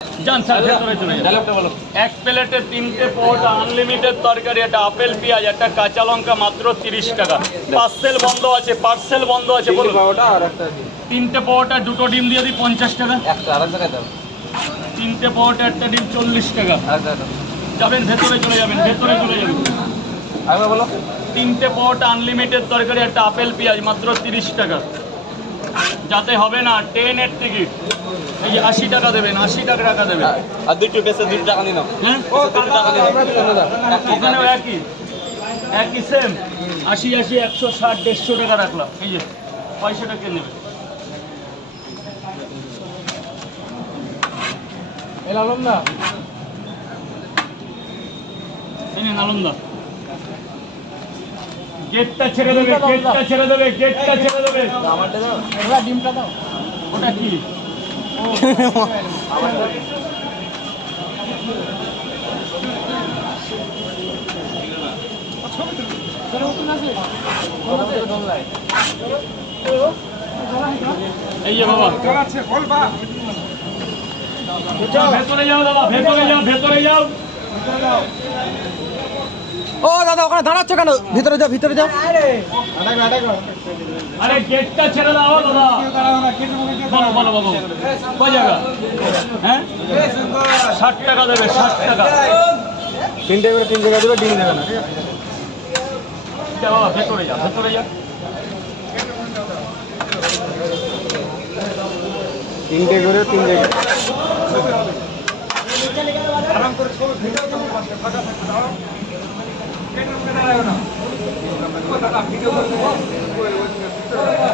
যান স্যার ভেতরে চলে যান। এক প্লেটে 3টে পরোটা আনলিমিটেড তরকারি, একটা আপেল পেঁয়াজ, একটা কাঁচা লঙ্কা মাত্র 30 টাকা। পার্সেল বন্ধ আছে, পার্সেল বন্ধ আছে। বলুন 3টে পরোটা 2টো ডিম দিয়ে দিই 50 টাকা। 3টে পরোটা একটা ডিম 40 টাকা। যাবেন ভেতরে চলে যাবেন, ভেতরে চলে যাবেন। 3টে পরোটা আনলিমিটেড তরকারি, একটা আপেল পেঁয়াজ মাত্র 30 টাকা। যাতে হবে না 10 এর টিকিট, এই 80 টাকা দেবেন, 80 টাকা দেবেন। আর দুটো বেশি 2 টাকা নিন। হ্যাঁ ওখানেও একই সেম 80 80 160 150 টাকা রাখলাম। এই যে পয়সাটা কে নেবে? আলমদা এই নিন আলমদা। গেটটা ছেড়ে দেবে, গেটটা ছেড়ে দেবে, গেটটা ছেড়ে দেবে। আমারটা দাও, এগুলা ডিমটা দাও। ওটা কি? এই যে বাবা ভেতরে যাও, দাদা ভেতরে যাও, ভেতরে যাও। ও দাদা ওখানে দাঁড়াচ্ছ কেন? ভিতরে যাও, ভিতরে যাও। আরে গেটটা ছেড়ে দাও দাদা। বলো বলো বাবু, কয় জায়গা? হ্যাঁ 60 টাকা দেবে, 60 টাকা। 3টে করে 3 জায়গা দেবে, ডিম দেবে না। বাবা ভেতরে যা, ভেতরে যা। 3টে করে 3 জায়গা।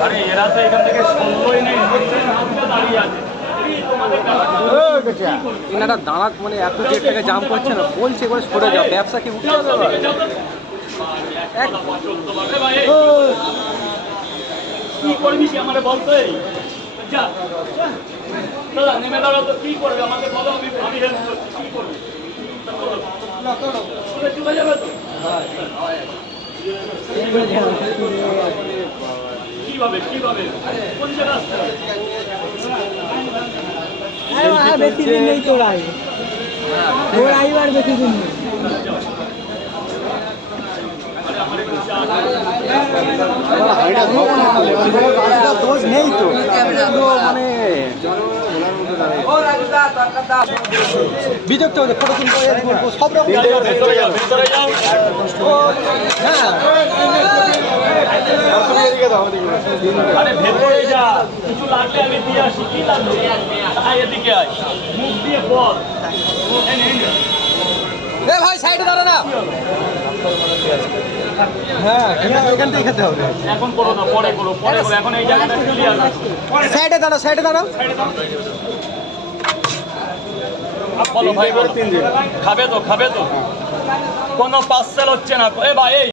আরে এরা তো এখান থেকে সরলই নেই, দাঁড়িয়ে আছে। এনারা দাঁড়াক মানে এত যে টাকা জাম করছে না, বলছে এবার সরে যাও, ব্যবসা কি উঠে যাবে? কি করবি কি আমাকে বলতো? যা দাদা নেমে দাঁড়াও তো, কি করবে আমাকে বলো, আমি হেল্প করছি। কি করবে? চলে যাবে তো? কিভাবে কিভাবে কোন জায়গা আসতে হবে? বেশি দিন নেই তোরাই, তোরাই আর বেশি দিন নেই। দোষ নেই তো, মানে বিরক্ত হচ্ছে। ফটো তুলবো, সব রকম। ভেতরে যাও, ভেতরে যাও। হ্যাঁ আরে ভেতরে যা, কিছু লাগলে আমি দিয়ে আসি। কি লাগবে? আয় এদিকে আয়, মুখ দিয়ে বল। এ ভাই সাইডে দাঁড়া না। হ্যাঁ এখান থেকে খেতে হবে। এখন করো না, পরে করো, পরে করো। এখন এই জায়গাটা ক্লিয়ার আছে। সাইডে দাঁড়াও, সাইডে দাঁড়াও। বলো ভাই, বলো। খাবে তো, খাবে তো? কোনো পার্সেল হচ্ছে না। এ ভাই এই